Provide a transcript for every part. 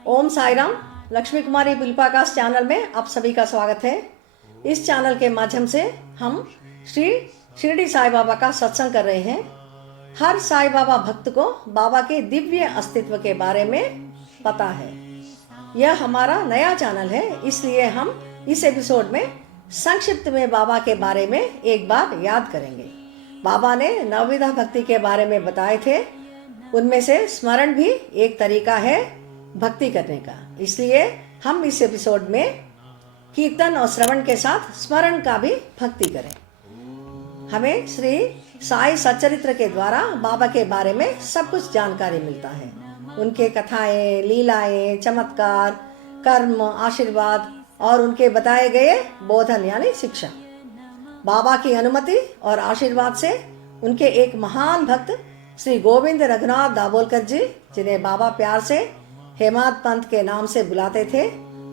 ओम साई राम। लक्ष्मी कुमारी बिल्पाकाश channel में आप सभी का स्वागत है। इस चैनल के माध्यम से हम श्री शिरडी साई बाबा का सत्संग कर रहे हैं। हर साई बाबा भक्त को बाबा के दिव्य अस्तित्व के बारे में पता है। यह हमारा नया चैनल है, इसलिए हम इस एपिसोड में संक्षिप्त में बाबा के बारे में एक बार याद करेंगे। बाबा ने नवविधा भक्ति के बारे में बताए थे, उनमें से स्मरण भी एक तरीका है भक्ति करने का। इसलिए हम इस एपिसोड में कीर्तन और श्रवण के साथ स्मरण का भी भक्ति करें। हमें श्री साई सच्चरित्र के द्वारा बाबा के बारे में सब कुछ जानकारी मिलता है। उनके कथाएं, लीलाएं, चमत्कार, कर्म, आशीर्वाद और उनके बताए गए बोधन यानी शिक्षा। बाबा की अनुमति और आशीर्वाद से उनके एक महान भक्त श्री गोविंद रघुनाथ दाभोलकर जी, जिन्हें बाबा प्यार से हेमाद पंत के नाम से बुलाते थे,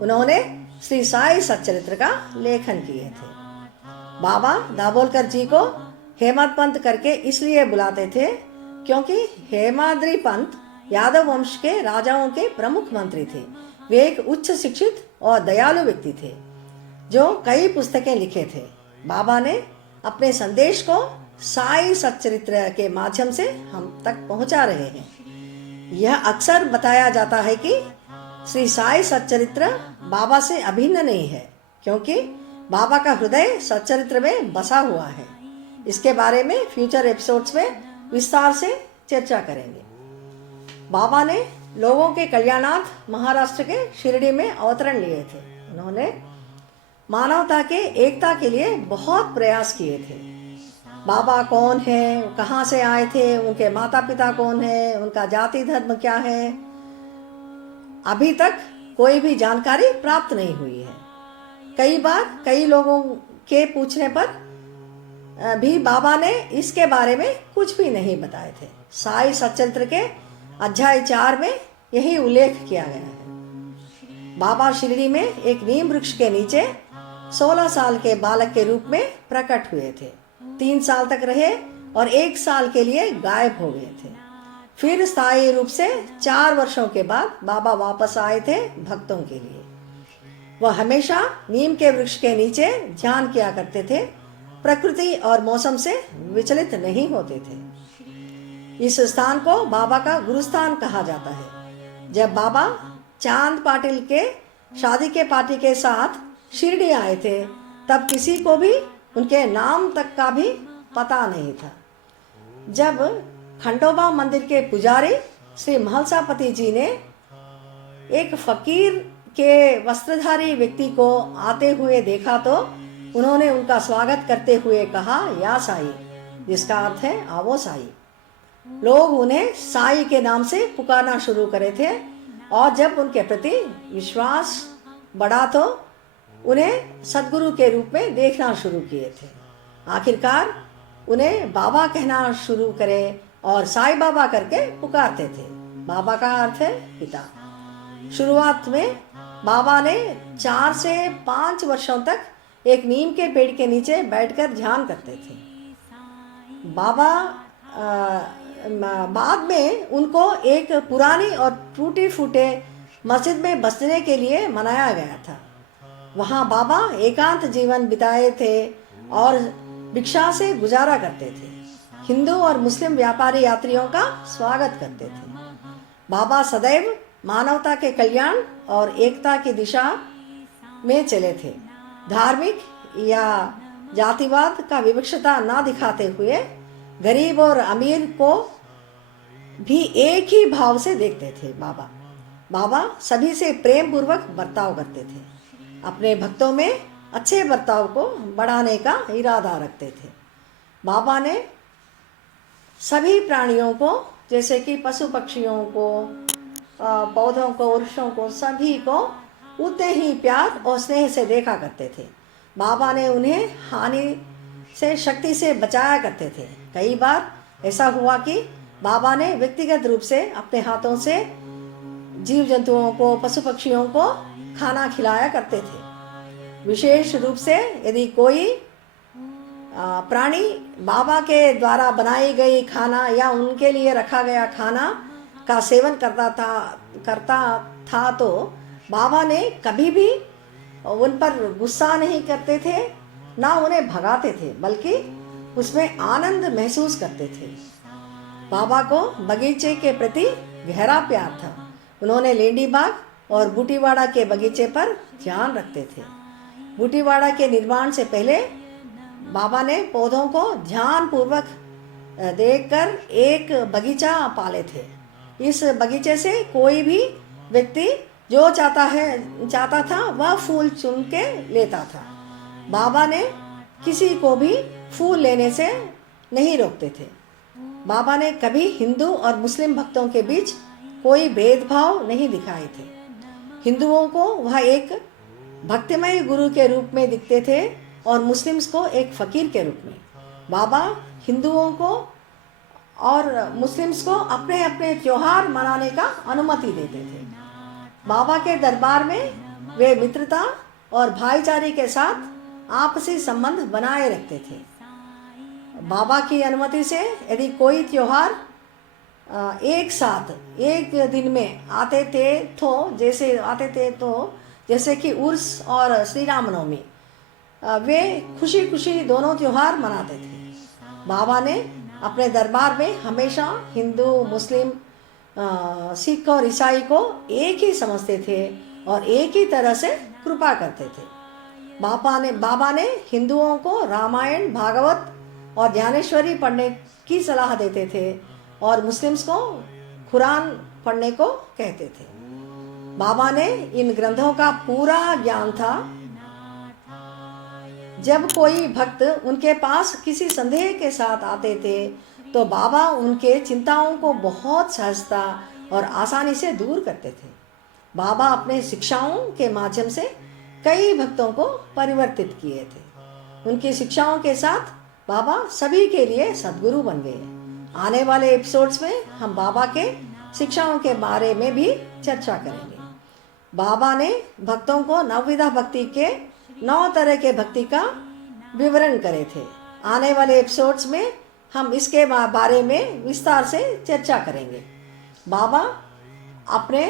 उन्होंने श्री साई सच्चरित्र का लेखन किए थे। बाबा दाभोलकर जी को हेमाद पंत करके इसलिए बुलाते थे क्योंकि हेमाद्री पंत यादव वंश के राजाओं के प्रमुख मंत्री थे। वे एक उच्च शिक्षित और दयालु व्यक्ति थे जो कई पुस्तकें लिखे थे। बाबा ने अपने संदेश को साई सच्चरित्र के माध्यम से हम तक पहुंचा रहे हैं। यह अक्सर बताया जाता है कि श्री साई सच्चरित्र बाबा से अभिन्न नहीं है, क्योंकि बाबा का हृदय सच्चरित्र में बसा हुआ है। इसके बारे में फ्यूचर एपिसोड्स में विस्तार से चर्चा करेंगे। बाबा ने लोगों के कल्याणार्थ महाराष्ट्र के शिरडी में अवतरण लिए थे। उन्होंने मानवता के एकता के लिए बहुत प्रयास किए थे। बाबा कौन है, कहाँ से आए थे, उनके माता पिता कौन है, उनका जाति धर्म क्या है, अभी तक कोई भी जानकारी प्राप्त नहीं हुई है। कई बार कई लोगों के पूछने पर भी बाबा ने इसके बारे में कुछ भी नहीं बताए थे। साई सच्चरित्र के अध्याय 4 में यही उल्लेख किया गया है। बाबा शिरडी में एक नीम वृक्ष के नीचे 16 साल के बालक के रूप में प्रकट हुए थे। 3 साल तक रहे और 1 साल के लिए गायब हो गए थे। फिर स्थायी रूप से 4 वर्षों के बाद बाबा वापस आए थे भक्तों के लिए। वह हमेशा नीम के वृक्ष के नीचे ध्यान किया करते थे, प्रकृति और मौसम से विचलित नहीं होते थे। इस स्थान को बाबा का गुरुस्थान कहा जाता है। जब बाबा चांद पाटिल के शादी के पार्टी के साथ शिरडी आए थे, तब किसी को भी उनके नाम तक का भी पता नहीं था। जब खंडोबा मंदिर के पुजारी श्री महलसापति जी ने एक फकीर के वस्त्रधारी व्यक्ति को आते हुए देखा तो उन्होंने उनका स्वागत करते हुए कहा, या साई, जिसका अर्थ है आवो साई। लोग उन्हें साई के नाम से पुकारना शुरू करे थे और जब उनके प्रति विश्वास बढ़ा तो उन्हें सदगुरु के रूप में देखना शुरू किए थे। आखिरकार उन्हें बाबा कहना शुरू करे और साई बाबा करके पुकारते थे। बाबा का अर्थ है पिता। शुरुआत में बाबा ने 4 से 5 वर्षों तक एक नीम के पेड़ के नीचे बैठकर ध्यान करते थे। बाबा बाद में उनको एक पुरानी और टूटे फूटे मस्जिद में बसने के लिए मनाया गया था। वहाँ बाबा एकांत जीवन बिताए थे और भिक्षा से गुजारा करते थे। हिंदू और मुस्लिम व्यापारी यात्रियों का स्वागत करते थे। बाबा सदैव मानवता के कल्याण और एकता की दिशा में चले थे। धार्मिक या जातिवाद का विवक्षता न दिखाते हुए गरीब और अमीर को भी एक ही भाव से देखते थे। बाबा सभी से प्रेम पूर्वक बर्ताव करते थे। अपने भक्तों में अच्छे बर्ताव को बढ़ाने का इरादा रखते थे। बाबा ने सभी प्राणियों को, जैसे कि पशु पक्षियों को, पौधों को, वृक्षों को, सभी को उतने ही प्यार और स्नेह से देखा करते थे। बाबा ने उन्हें हानि से शक्ति से बचाया करते थे। कई बार ऐसा हुआ कि बाबा ने व्यक्तिगत रूप से अपने हाथों से जीव जंतुओं को, पशु पक्षियों को खाना खिलाया करते थे। विशेष रूप से यदि कोई प्राणी बाबा के द्वारा बनाई गई खाना या उनके लिए रखा गया खाना का सेवन करता था तो बाबा ने कभी भी उन पर गुस्सा नहीं करते थे, ना उन्हें भगाते थे, बल्कि उसमें आनंद महसूस करते थे। बाबा को बगीचे के प्रति गहरा प्यार था। उन्होंने लेंडी बाग और बूटीवाड़ा के बगीचे पर ध्यान रखते थे। बूटीवाड़ा के निर्माण से पहले बाबा ने पौधों को ध्यान पूर्वक देखकर एक बगीचा पाले थे। इस बगीचे से कोई भी व्यक्ति जो चाहता था वह फूल चुन के लेता था। बाबा ने किसी को भी फूल लेने से नहीं रोकते थे। बाबा ने कभी हिंदू और मुस्लिम भक्तों के बीच कोई भेदभाव नहीं दिखाए थे। हिंदुओं को वह एक भक्तिमय गुरु के रूप में दिखते थे और मुस्लिम्स को एक फ़कीर के रूप में। बाबा हिंदुओं को और मुस्लिम्स को अपने अपने त्योहार मनाने का अनुमति देते थे। बाबा के दरबार में वे मित्रता और भाईचारे के साथ आपसी संबंध बनाए रखते थे। बाबा की अनुमति से यदि कोई त्योहार एक साथ एक दिन में आते थे तो जैसे कि उर्स और श्री रामनवमी, वे खुशी खुशी दोनों त्योहार मनाते थे। बाबा ने अपने दरबार में हमेशा हिंदू, मुस्लिम, सिख और ईसाई को एक ही समझते थे और एक ही तरह से कृपा करते थे। बाबा ने हिंदुओं को रामायण, भागवत और ज्ञानेश्वरी पढ़ने की सलाह देते थे और मुस्लिम्स को कुरान पढ़ने को कहते थे। बाबा ने इन ग्रंथों का पूरा ज्ञान था। जब कोई भक्त उनके पास किसी संदेह के साथ आते थे तो बाबा उनके चिंताओं को बहुत सहजता और आसानी से दूर करते थे। बाबा अपने शिक्षाओं के माध्यम से कई भक्तों को परिवर्तित किए थे। उनकी शिक्षाओं के साथ बाबा सभी के लिए सद्गुरु बन गए। आने वाले एपिसोड्स में हम बाबा के शिक्षाओं के बारे में भी चर्चा करेंगे। बाबा ने भक्तों को नवविधा भक्ति के 9 तरह के भक्ति का विवरण करे थे। आने वाले एपिसोड्स में हम इसके बारे में विस्तार से चर्चा करेंगे। बाबा अपने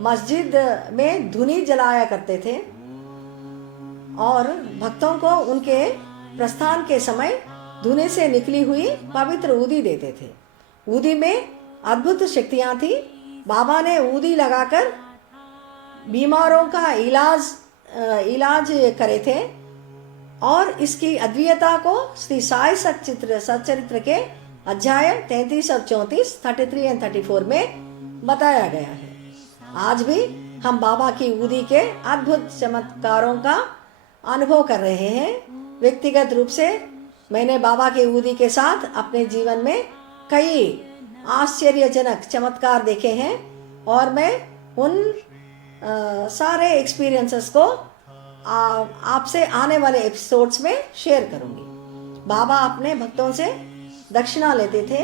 मस्जिद में धुनी जलाया करते थे और भक्तों को उनके प्रस्थान के समय धुनी से निकली हुई पवित्र ऊदी देते थे। ऊदी में अद्भुत शक्तियाँ थी। बाबा ने ऊदी लगाकर बीमारों का इलाज करे थे और इसकी अद्वितीयता को श्री साई सच्चरित्र के अध्याय 33 और 34, 33 और 34 में बताया गया है। आज भी हम बाबा की ऊदी के अद्भुत चमत्कारों का अनुभव कर रहे हैं। व्यक्तिगत रूप से मैंने बाबा की ऊदी के साथ अपने जीवन में कई आश्चर्यजनक चमत्कार देखे हैं और मैं उन सारे एक्सपीरियंसेस को आपसे आने वाले एपिसोड्स में शेयर करूंगी। बाबा अपने भक्तों से दक्षिणा लेते थे।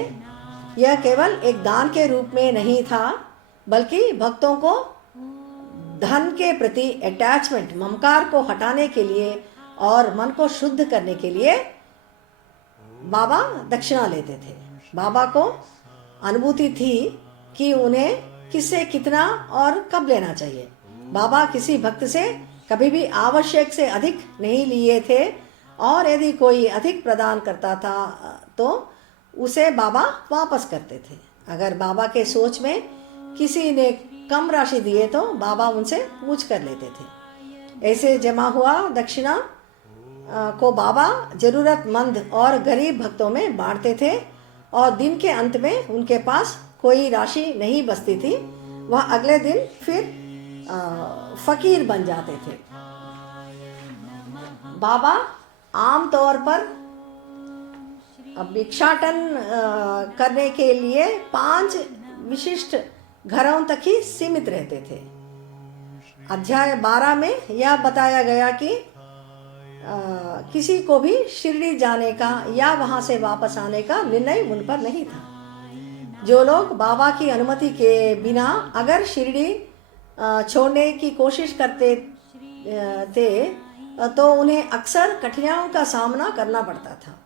यह केवल एक दान के रूप में नहीं था, बल्कि भक्तों को धन के प्रति अटैचमेंट, ममकार को हटाने के लिए और मन को शुद्ध करने के लिए बाबा दक्षिणा लेते थे। बाबा को अनुभूति थी कि उन्हें किससे कितना और कब लेना चाहिए। बाबा किसी भक्त से कभी भी आवश्यक से अधिक नहीं लिए थे और यदि कोई अधिक प्रदान करता था तो उसे बाबा वापस करते थे। अगर बाबा के सोच में किसी ने कम राशि दिए तो बाबा उनसे पूछ कर लेते थे। ऐसे जमा हुआ दक्षिणा को बाबा जरूरतमंद और गरीब भक्तों में बांटते थे और दिन के अंत में उनके पास कोई राशि नहीं बचती थी। वह अगले दिन फिर फकीर बन जाते थे। बाबा आमतौर पर भिक्षाटन करने के लिए 5 विशिष्ट घरों तक ही सीमित रहते थे। अध्याय 12 में यह बताया गया कि किसी को भी शिरडी जाने का या वहां से वापस आने का निर्णय उन पर नहीं था। जो लोग बाबा की अनुमति के बिना अगर शिरडी छोड़ने की कोशिश करते थे तो उन्हें अक्सर कठिनाइयों का सामना करना पड़ता था।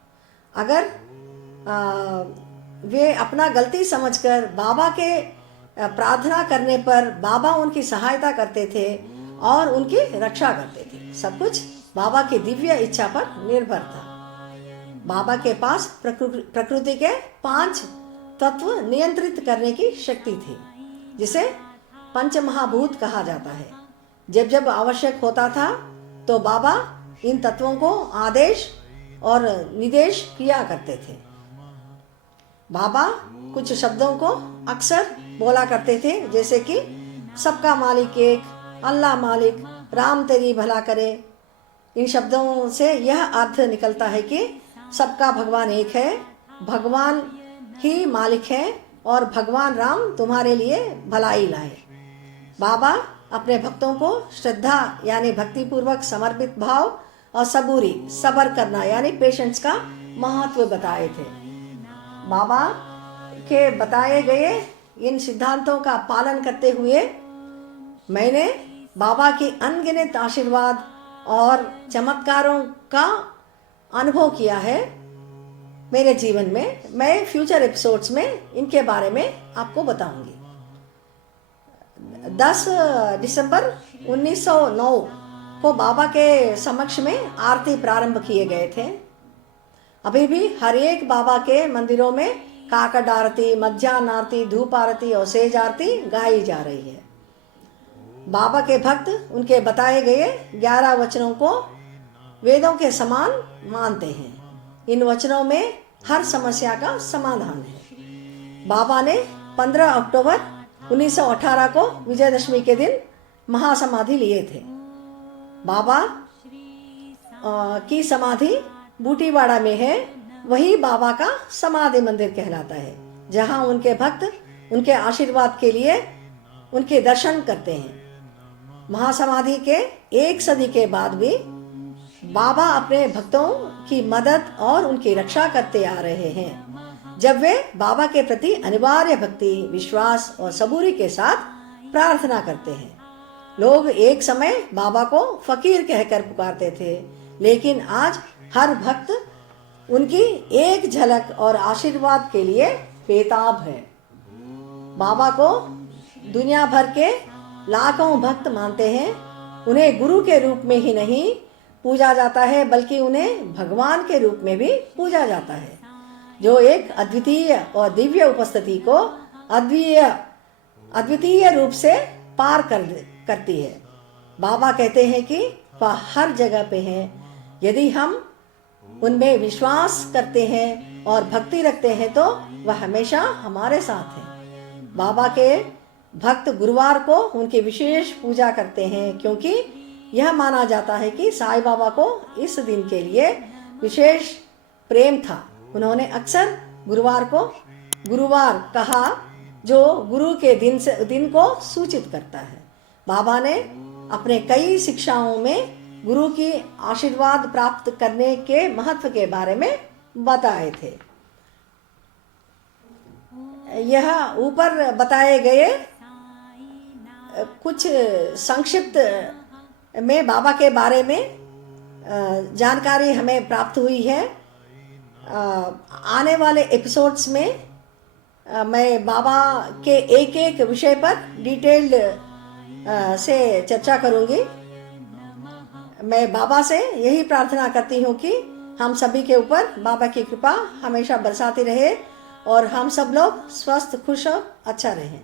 अगर वे अपना गलती समझकर बाबा के प्रार्थना करने पर बाबा उनकी सहायता करते थे और उनकी रक्षा करते थे। सब कुछ बाबा की दिव्य इच्छा पर निर्भर था। बाबा के पास प्रकृति के 5 तत्व नियंत्रित करने की शक्ति थी, जिसे पंचमहाभूत कहा जाता है। जब जब आवश्यक होता था तो बाबा इन तत्वों को आदेश और निर्देश किया करते थे। बाबा कुछ शब्दों को अक्सर बोला करते थे, जैसे कि सबका मालिक एक, अल्लाह मालिक, राम तेरी भला करे। इन शब्दों से यह अर्थ निकलता है कि सबका भगवान एक है, भगवान ही मालिक है और भगवान राम तुम्हारे लिए भलाई लाए। बाबा अपने भक्तों को श्रद्धा यानी भक्तिपूर्वक समर्पित भाव और सबूरी सबर करना यानी पेशेंस का महत्व बताए थे। बाबा के बताए गए इन सिद्धांतों का पालन करते हुए मैंने बाबा की अनगिनत आशीर्वाद और चमत्कारों का अनुभव किया है मेरे जीवन में। मैं फ्यूचर एपिसोड्स में इनके बारे में आपको बताऊंगी। 10 दिसंबर 1909 को बाबा के समक्ष में आरती प्रारंभ किए गए थे। अभी भी हर एक बाबा के मंदिरों में काकड़ आरती, मध्याह्न आरती, धूप आरती और सेज आरती गाई जा रही है। बाबा के भक्त उनके बताए गए 11 वचनों को वेदों के समान मानते हैं। इन वचनों में हर समस्या का समाधान है। बाबा ने 15 अक्टूबर 1918 को विजयदशमी के दिन महासमाधि लिए थे। बाबा की समाधि बूटीवाड़ा में है। वही बाबा का समाधि मंदिर कहलाता है, जहां उनके भक्त उनके आशीर्वाद के लिए उनके दर्शन करते हैं। महासमाधि के 1 सदी के बाद भी बाबा अपने भक्तों की मदद और उनकी रक्षा करते आ रहे हैं, जब वे बाबा के प्रति अनिवार्य भक्ति, विश्वास और सबूरी के साथ प्रार्थना करते हैं। लोग एक समय बाबा को फकीर कहकर पुकारते थे, लेकिन आज हर भक्त उनकी एक झलक और आशीर्वाद के लिए बेताब है। बाबा को दुनिया भर के लाखों भक्त मानते हैं। उन्हें गुरु के रूप में ही नहीं पूजा जाता है, बल्कि उन्हें भगवान के रूप में भी पूजा जाता है, जो एक अद्वितीय और दिव्य उपस्थिति को अद्वितीय रूप से पार करती है। बाबा कहते हैं कि वह हर जगह पे है। यदि हम उनमें विश्वास करते हैं और भक्ति रखते हैं तो वह हमेशा हमारे साथ है। बाबा के भक्त गुरुवार को उनकी विशेष पूजा करते हैं, क्योंकि यह माना जाता है कि साईं बाबा को इस दिन के लिए विशेष प्रेम था। उन्होंने अक्सर गुरुवार को गुरुवार कहा, जो गुरु के दिन को सूचित करता है। बाबा ने अपने कई शिक्षाओं में गुरु की आशीर्वाद प्राप्त करने के महत्व के बारे में बताए थे। यह ऊपर बताए गए कुछ संक्षिप्त में बाबा के बारे में जानकारी हमें प्राप्त हुई है। आने वाले एपिसोड्स में मैं बाबा के एक एक विषय पर डिटेल्ड से चर्चा करूंगी। मैं बाबा से यही प्रार्थना करती हूँ कि हम सभी के ऊपर बाबा की कृपा हमेशा बरसाती रहे और हम सब लोग स्वस्थ, खुश और अच्छा रहें।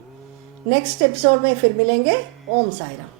नेक्स्ट एपिसोड में फिर मिलेंगे। ओम साई राम।